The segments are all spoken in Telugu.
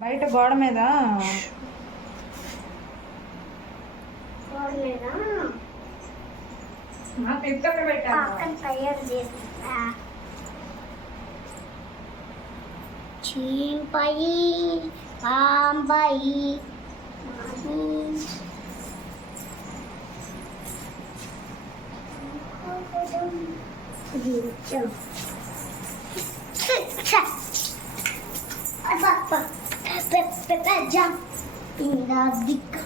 బయట గోడ మీద? మా పిక్కలు పెట్టాను Aspetta, già. Pina dic.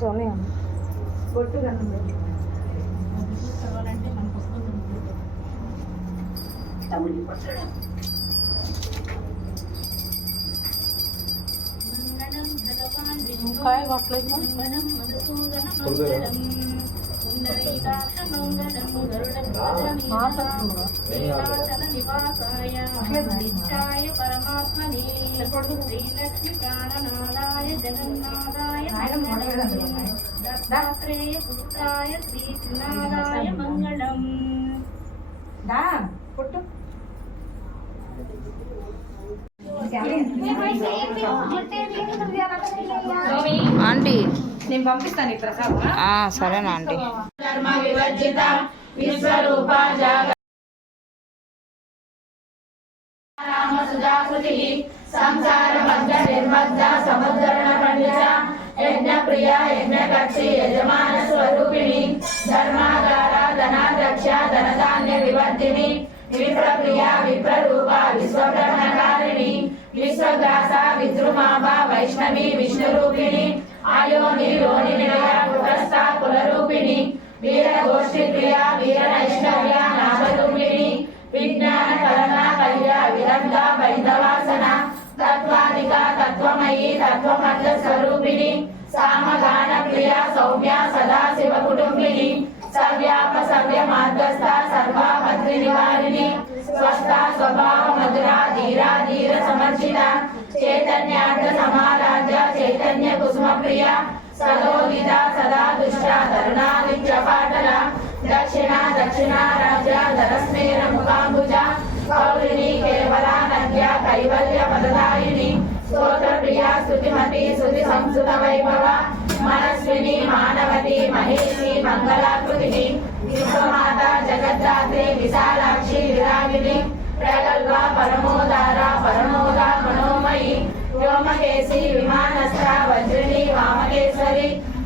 Sonia. బొట్టు కనుక కాయ కొట్టలేదు పరమాత్మని శ్రీలక్ష్మి ప్రాణనాదాయ జగన్నాథాయ దత్తాత్రేయ పుత్రాయ మంగళం. దా కొట్టు. ఆంటీ. నేను పంపిస్తాను ఈ ప్రసాదం ఆ, సరేనా ఆంటీ. ಯಜ್ಞ ಪ್ರಿಯ ಯಜ್ಞಕರ್ಷಿ ಯಜಮಾನ ಸ್ವರೂಪಿಣಿ ಧರ್ಮಾಗಾರ ಧನಾಧ್ಯಕ್ಷ ಧನಧಾನ್ಯ ವಿವರ್ತಿನಿ ವಿಪ್ರಪ್ರಿಯ ವಿಪ್ರರೂಪ ವಿಶ್ವಬ್ರಹ್ಮಕಾರಿಣಿ ವಿಶ್ವಗ್ರಾಸ ವಿದ್ರುಮಾಭ ವೈಷ್ಣವಿ ವಿಷ್ಣುರೂಪಿಣಿ ಆಯೋನಿ ಯೋನಿ ನಿಲಯ ಕುಟಸ್ಥ ಕುಲರೂಪಿಣಿ वीरगोष्ठी क्रिया वीरनैष्ठव्य नामरूपिणी विज्ञान कलना कल्या विरंगा वैदवासना तत्व तन्मयी तत्त्वमत स्वरूपिणी, सामगान प्रिया सौम्या सदा शिव कुटुंबिनी सर्व्याप सर्व मार्गस्था सर्वा भद्र निवारिणी स्वस्था स्वभाव मधुरा धीरा धीर समर्चिता चैतन्यार्थ समाराज्य चैतन्य कुसुम प्रिया सलोदिता सदा दुष्टा तरुणा नित्यपाटला दक्षिणा दक्षिणा राज्या धरस्मेर मुखाम्बुजा कौरिणी केवला नद्या कैवल्य पदधारिणी స్తోత్రప్రియ శృతిమతి శృతి సంస్కృత వైభవ మనస్విని మానవతి మహేషి మంగళాకృతి విశ్వమాత జగద్దాత్రి విశాలాక్షి విరాగిని ప్రగల్భ పరమోదార పరమోద మనోమయి వ్యోమకేశి విమానస్థ వజ్రిని వామకేశ్వరి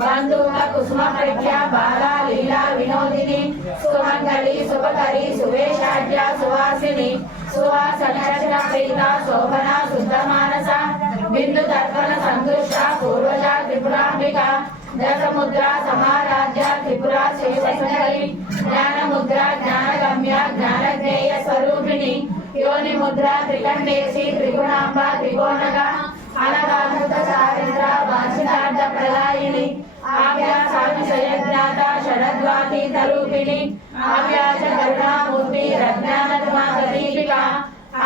బంధువుల కుసుమ ప్రఖ్య బాలా లీలా వినోదిని సుమంగళి శుభకరి సువేషాఢ్య సువాసిని సువాసన ప్రీత శోభన శుద్ధ మానస బిందు దర్పణ సంతుష్ట పూర్వజ త్రిపురాంబిక దశముద్ర సమారాధ్య త్రిపుర శివశంకరి జ్ఞానముద్ర జ్ఞానగమ్య జ్ఞానజ్ఞేయ స్వరూపిణి యోని ముద్ర త్రికండేశి త్రిగుణాంబ త్రికోణగా అనగాధృత చారిత్ర వాంఛితార్థ ప్రదాయిని షడద్వాతీత రూపిణి ఆవ్యాజ కరుణామూర్తి రజ్ఞానత్మాక దీపిక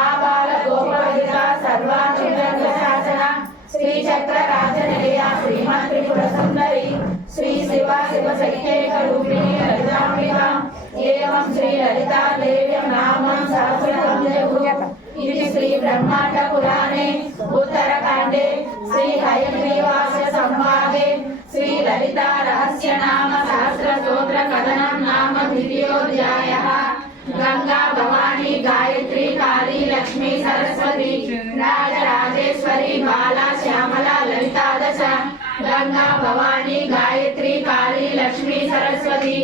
ఆబాల గోపవిత సర్వానురంగ శాసన శ్రీ చక్ర రాజనిలయ శ్రీమన్ త్రిపుర సుందరి శ్రీ శివ శివ శక్తేక రూపిణి లలితాంబిక ఏవం శ్రీ లలితా దేవ్యం నామం సహస్రకం జగు ఇది శ్రీ బ్రహ్మాండ పురాణే ఉత్తరకాండే శ్రీ హయగ్రీవాస సంవాదే శ్రీ లలితా రహస్య నామ సహస్ర స్తోత్ర కథనం. నామ ద్వితీయోధ్యాయ గంగా భవానీ గాయత్రి కాళీ లక్ష్మీ సరస్వతి రాజరాజేశ్వరి బాలా శ్యామల లలితా దశ గంగా భవానీ గాయత్రి కాళీ లక్ష్మీ సరస్వతి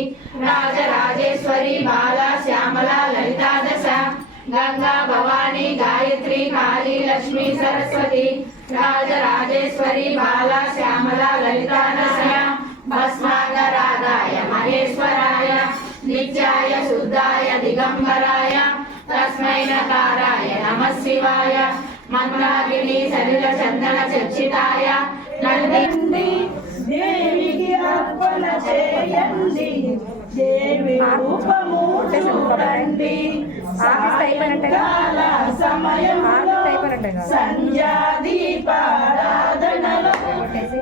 రాజరాజేశ్వరి బాలా శ్యామల లలితా దశ గంగా భవానీ గాయత్రి కాళీ లక్ష్మీ సరస్వతి రాజరాజేశ్వరి బాల శ్యామల లలితా నరసింహ భస్మాంగరాగాయ మహేశ్వరాయ నిత్యాయ శుద్ధాయ దిగంబరాయ తస్మై నకారాయ నమ శివాయ మందాకిని సలిల చందన చర్చితాయ నంది దేవికి అర్పణ చేయండి. దేవి రూపము చూడండి సాయంకాల సమయంలో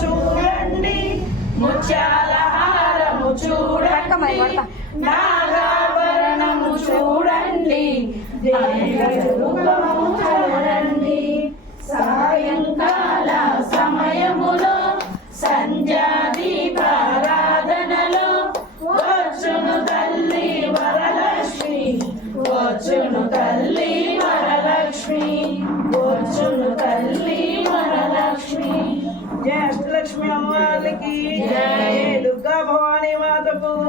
చూడండి ముత్యాల హారము చూడండి నాగాభరణము చూడండి.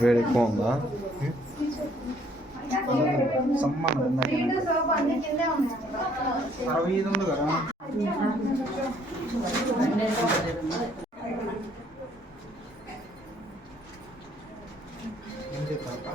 వేడి ఎక్కువ ఉందా అరవై ఐదు ఉంది కదా ఏం చెప్పాక